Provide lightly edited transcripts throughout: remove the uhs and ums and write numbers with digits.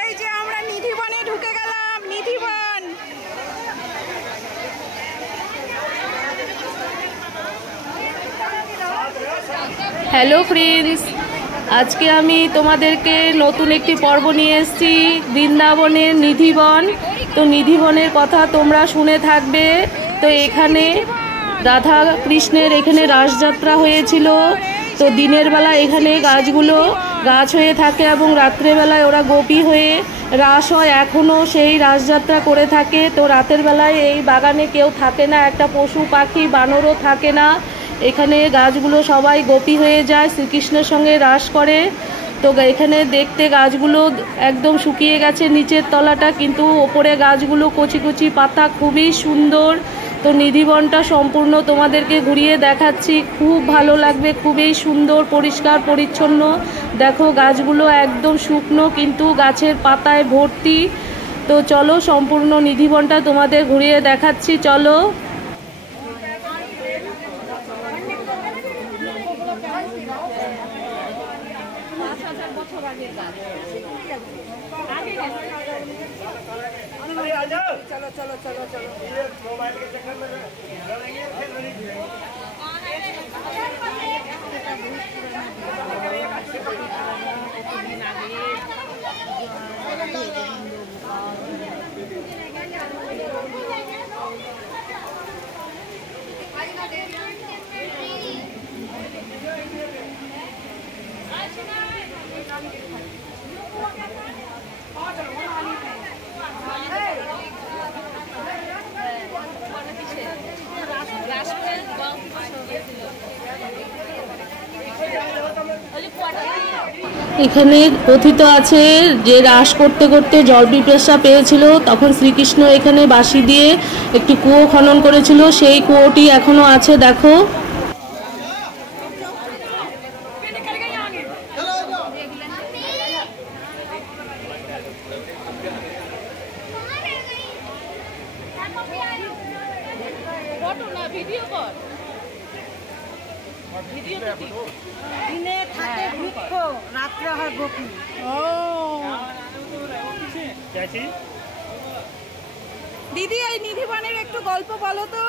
এই যে আমরা নিধিবনে ঢুকে গেলাম, নিধিবন। হ্যালো ফ্রেন্ডস, আজকে আমি তোমাদেরকে নতুন একটি পর্ব নিয়ে এসেছি, বৃন্দাবনের নিধিবন। তো নিধিবনের কথা তোমরা শুনে থাকবে। তো এখানে রাধা কৃষ্ণের এখানে রাসযাত্রা হয়েছিল। তো দিনের বেলা এখানে গাছগুলো গাছ হয়ে থাকে এবং রাত্রেবেলায় ওরা গোপী হয়ে রাস হয়। এখনও সেই রাসযাত্রা করে থাকে। তো রাতের বেলায় এই বাগানে কেউ থাকে না, একটা পশু পাখি বানরও থাকে না। এখানে গাছগুলো সবাই গোপী হয়ে যায়, শ্রীকৃষ্ণের সঙ্গে রাস করে। তো এখানে দেখতে গাছগুলো একদম শুকিয়ে গেছে নিচের তলাটা, কিন্তু ওপরে গাছগুলো কচি কচি পাতা, খুবই সুন্দর। তো নিধিবনটা সম্পূর্ণ তোমাদেরকে ঘুরিয়ে দেখাচ্ছি, খুব ভালো লাগবে, খুবই সুন্দর, পরিষ্কার পরিচ্ছন্ন। দেখো গাছগুলো একদম শুকনো কিন্তু গাছের পাতায় ভর্তি। তো চলো সম্পূর্ণ নিধিবনটা তোমাদের ঘুরিয়ে দেখাচ্ছি, চলো। चलो चलो चलो चलो मोबाइल के चक्कर में लड़ेंगे फिर এখানে কথিত আছে যে রাস করতে করতে জল পিপাসা পেয়েছিল, তখন শ্রীকৃষ্ণ এখানে বাঁশি দিয়ে একটি কুয়ো খনন করেছিল। সেই কুয়োটি এখনো আছে, দেখো। দিনে থাকে বৃক্ষ, রাত্রে হয় গোপী। দিদি এই নিধিবনের একটু গল্প বলো তো।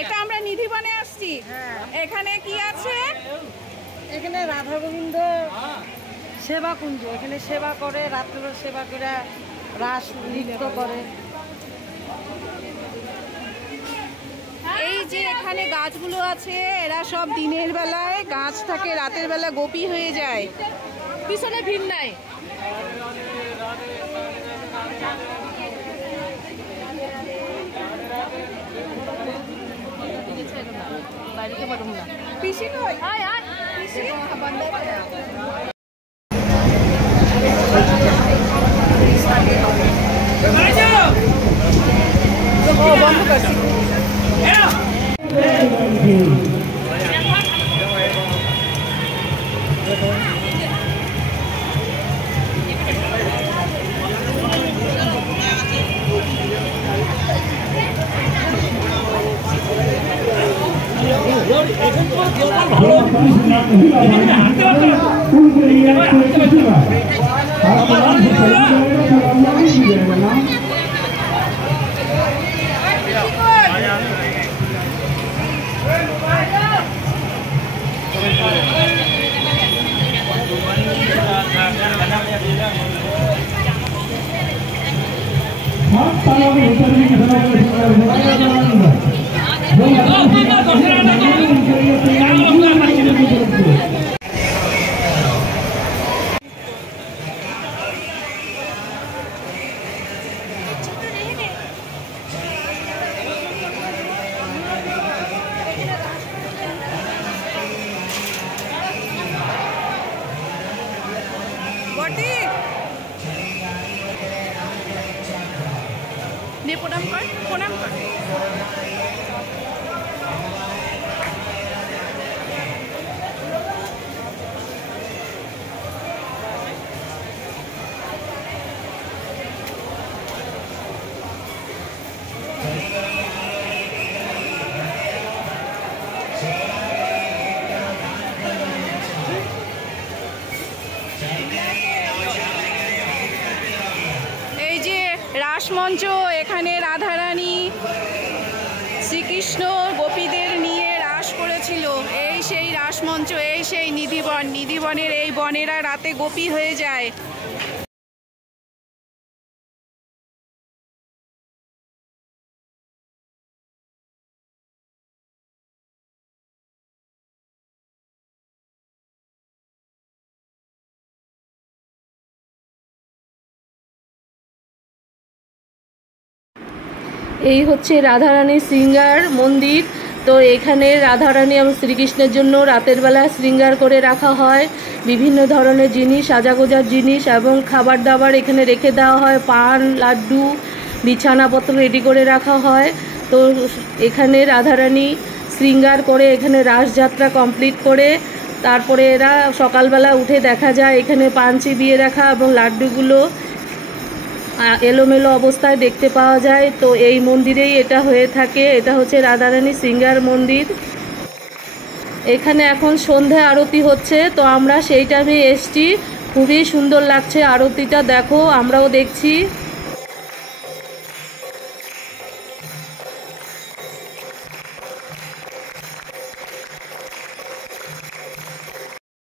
এটা আমরা নিধিবনে আসছি, এখানে কি আছে? এখানে রাধা গোবিন্দ সেবা কুঞ্জ, এখানে সেবা করে, রাত্রে সেবা করে রাস নৃত্য করে। এই যে এখানে গাছগুলো আছে, এরা সব দিনের বেলায় গাছ থাকে, রাতের বেলা গোপী হয়ে যায়। পিছনে ভিড় নাই। পিসি কই? আয় আয় পিসি বন্ধ করে। ও বন্ধ করছি। প্রণাম কর, প্রণাম কর। রাসমঞ্চ, এখানে রাধারানী শ্রীকৃষ্ণ গোপীদের নিয়ে রাস করেছিল। এই সেই রাসমঞ্চ, এই সেই নিধিবন। নিধিবনের এই বনেরা রাতে গোপী হয়ে যায়। এই হচ্ছে রাধারানী শৃঙ্গার মন্দির। তো এখানে রাধারানী এবং শ্রীকৃষ্ণের জন্য রাতের বেলা শৃঙ্গার করে রাখা হয়। বিভিন্ন ধরনের জিনিস, সাজাগোজার জিনিস এবং খাবার দাবার এখানে রেখে দেওয়া হয়। পান, লাড্ডু, বিছানাপত্র রেডি করে রাখা হয়। তো এখানে রাধারানী শৃঙ্গার করে এখানে রাসযাত্রা কমপ্লিট করে তারপরে এরা সকালবেলা উঠে দেখা যায় এখানে পান চিবিয়ে রাখা এবং লাড্ডুগুলো এলোমেলো অবস্থায় দেখতে পাওয়া যায়। তো এই মন্দিরেই এটা হয়ে থাকে। এটা হচ্ছে রাধারানী শৃঙ্গার মন্দির। এখানে এখন সন্ধে আরতি হচ্ছে, তো আমরা সেই টাইমে এসছি। খুবই সুন্দর লাগছে আরতিটা, দেখো আমরাও দেখছি।